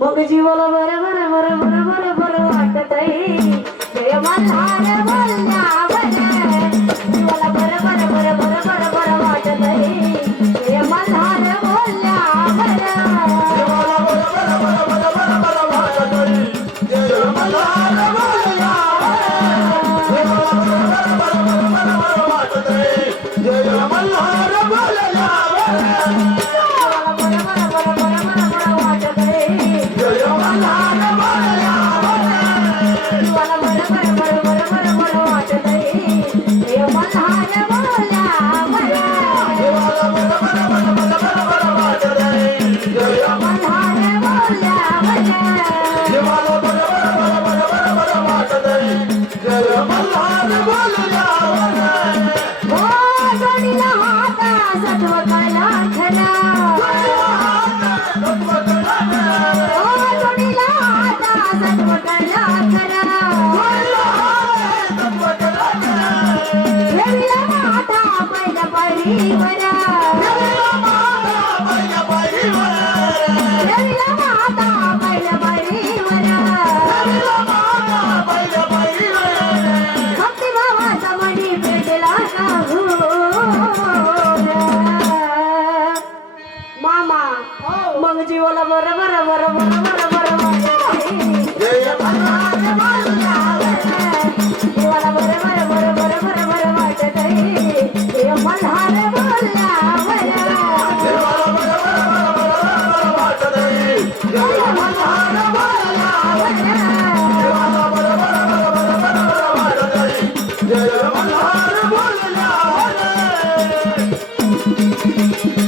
మొగ్గు జీవల వర వర వర వర వర వర అట్టతై జయమల్లార వల్లా लावला ओ जडीला हाता सडवला खरला ओ जडीला हाता सडवला खरला ओ मोहोर Thank you.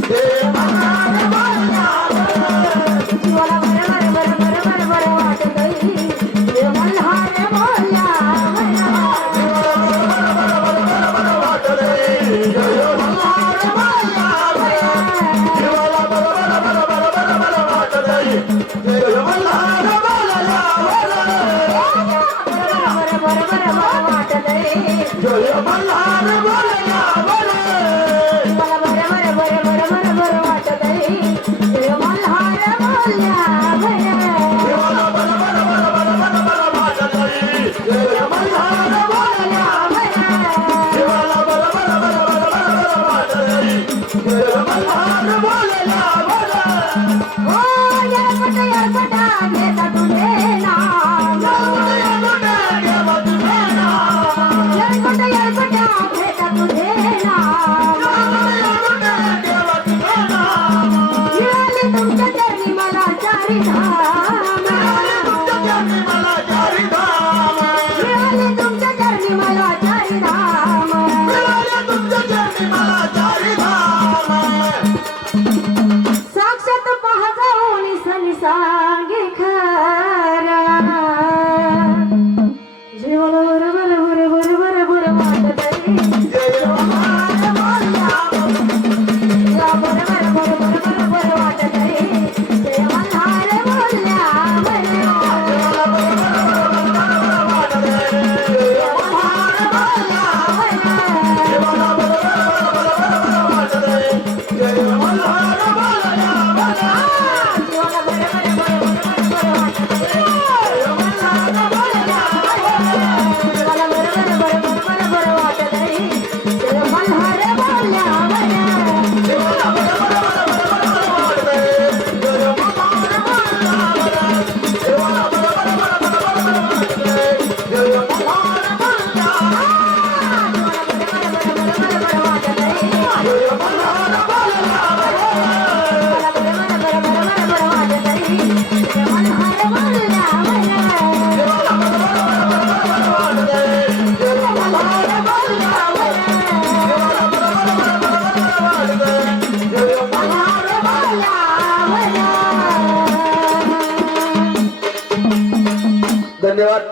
Yo, yo, দেওয়ার